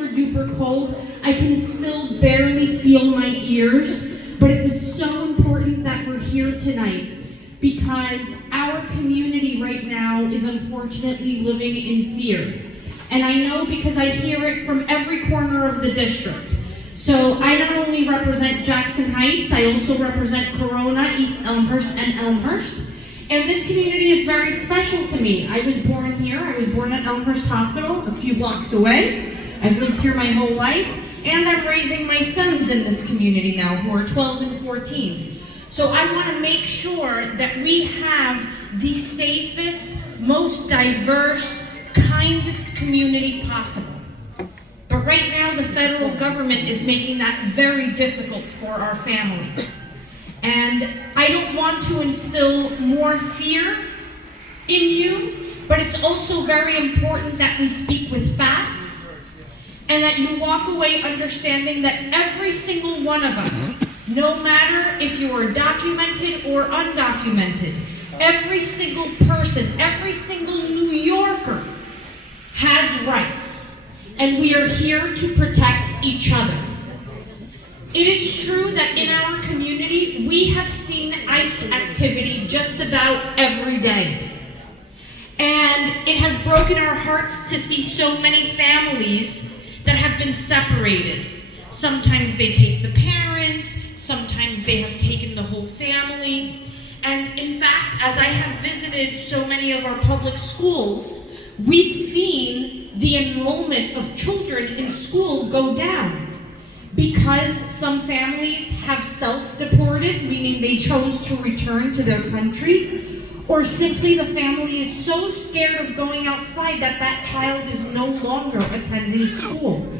Super cold. I can still barely feel my ears, but it was so important that we're here tonight because our community right now is unfortunately living in fear. And I know because I hear it from every corner of the district. So I not only represent Jackson Heights, I also represent Corona, East Elmhurst, and Elmhurst. And this community is very special to me. I was born here. I was born at Elmhurst Hospital, a few blocks away. I've lived here my whole life, and I'm raising my sons in this community now, who are 12 and 14. So I want to make sure that we have the safest, most diverse, kindest community possible. But right now, the federal government is making that very difficult for our families. And I don't want to instill more fear in you, but it's also very important that we speak with facts and that you walk away understanding that every single one of us, no matter if you are documented or undocumented, every single person, every single New Yorker has rights. And we are here to protect each other. It is true that in our community, we have seen ICE activity just about every day. And it has broken our hearts to see so many families that have been separated. Sometimes they take the parents, sometimes they have taken the whole family. And in fact, as I have visited so many of our public schools, we've seen the enrollment of children in school go down because some families have self-deported, meaning they chose to return to their countries, or simply the family is so scared of going outside that that child is no longer attending school.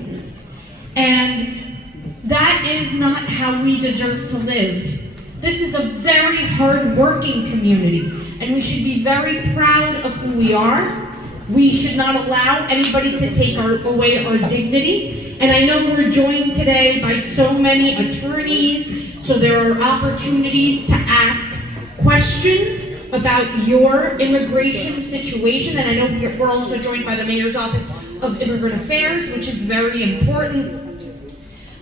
And that is not how we deserve to live. This is a very hard-working community, and we should be very proud of who we are. We should not allow anybody to take away our dignity. And I know we're joined today by so many attorneys, so there are opportunities to ask questions about your immigration situation. And I know we're also joined by the Mayor's Office of Immigrant Affairs, which is very important.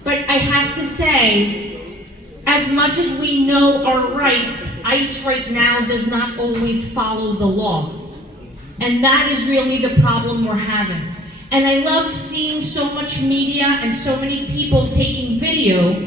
But I have to say, as much as we know our rights, ICE right now does not always follow the law. And that is really the problem we're having. And I love seeing so much media and so many people taking video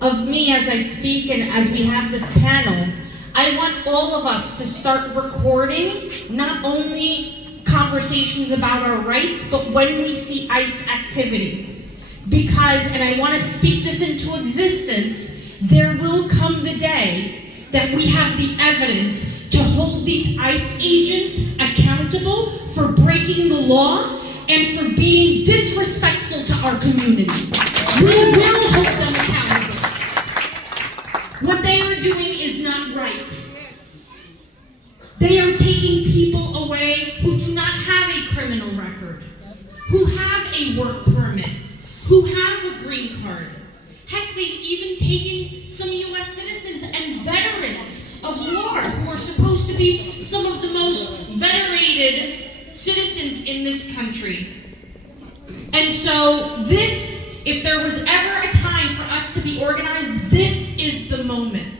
of me as I speak and as we have this panel. I want all of us to start recording not only conversations about our rights, but when we see ICE activity. Because, and I want to speak this into existence, there will come the day that we have the evidence to hold these ICE agents accountable for breaking the law and for being disrespectful to our community. We will hold them accountable. What they are doing is not right. They are taking people away who do not have a criminal record, who have a work permit, who have a green card. Heck, they've even taken some U.S. citizens and veterans of war who are supposed to be some of the most venerated citizens in this country. And so this, if there was ever a time for us to be organized, this is the moment.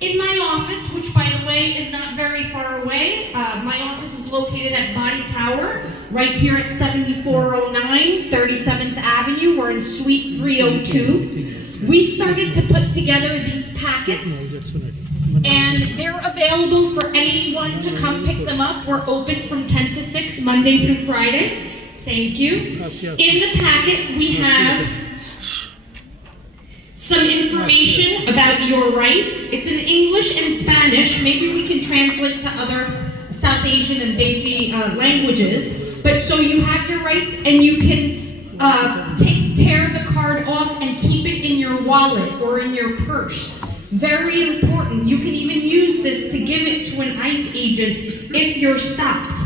In my office, which by the way is not very far away, my office is located at Body Tower, right here at 7409 37th Avenue. We're in Suite 302. We've started to put together these packets, and they're available for anyone to come pick them up. We're open from 10 to 6, Monday through Friday. Thank you. In the packet, we have some information about your rights. It's in English and Spanish. Maybe we can translate to other South Asian and Desi languages. But so you have your rights, and you can tear the card off and keep it in your wallet or in your purse. Very important. You can even use this to give it to an ICE agent if you're stopped.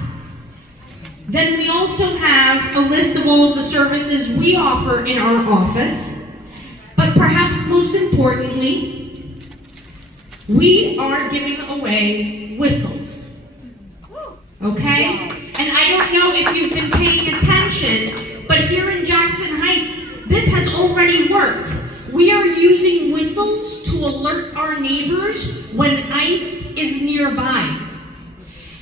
Then we also have a list of all of the services we offer in our office. But perhaps most importantly, we are giving away whistles. Okay? And I don't know if you've been paying attention, but But here in Jackson Heights, this has already worked. We are using whistles to alert our neighbors when ICE is nearby.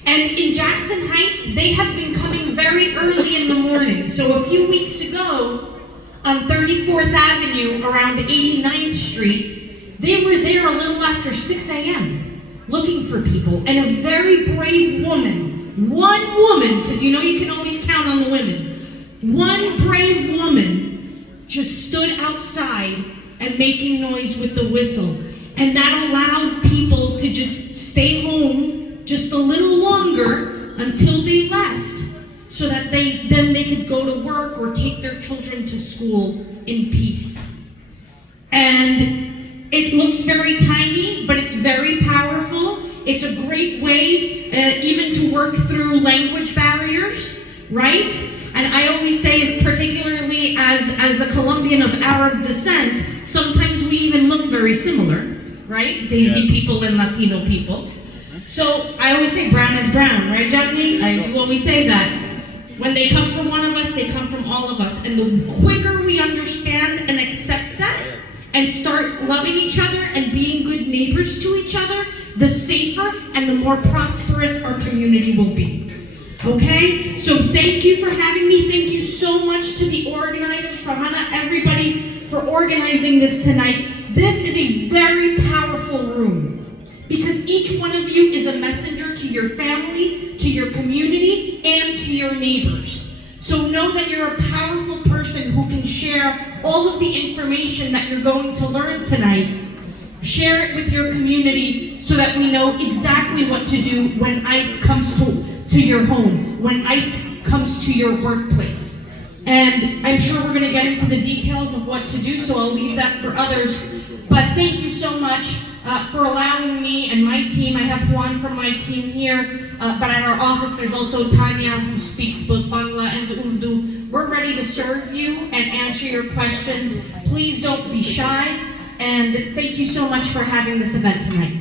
And in Jackson Heights, they have been coming very early in the morning. So a few weeks ago, on 34th Avenue around 89th Street, they were there a little after 6 a.m. looking for people. And a very brave woman, one woman, because you know you can always count on the women, one brave woman just stood outside and making noise with the whistle. And that allowed people to just stay home just a little longer until they left, so that they could go to work or take their children to school in peace. And it looks very tiny, but it's very powerful. It's a great way even to work through language barriers, right? And I always say, as particularly as a Colombian of Arab descent, sometimes we even look very similar, right? Desi people and Latino people. So I always say brown is brown, right, Jacqueline? I do always say that. When they come from one of us, they come from all of us. And the quicker we understand and accept that and start loving each other and being good neighbors to each other, the safer and the more prosperous our community will be. Okay? So thank you for having me. Thank you so much to the organizers, for Hannah, everybody for organizing this tonight. This is a very powerful room, because each one of you is a messenger to your family, to your community, and to your neighbors. So know that you're a powerful person who can share all of the information that you're going to learn tonight. Share it with your community so that we know exactly what to do when ICE comes to your home, when ICE comes to your workplace. And I'm sure we're going to get into the details of what to do, so I'll leave that for others. But thank you so much for allowing me and my team. I have Juan from my team here, but at our office there's also Tanya, who speaks both Bangla and Urdu. We're ready to serve you and answer your questions. Please don't be shy, and thank you so much for having this event tonight.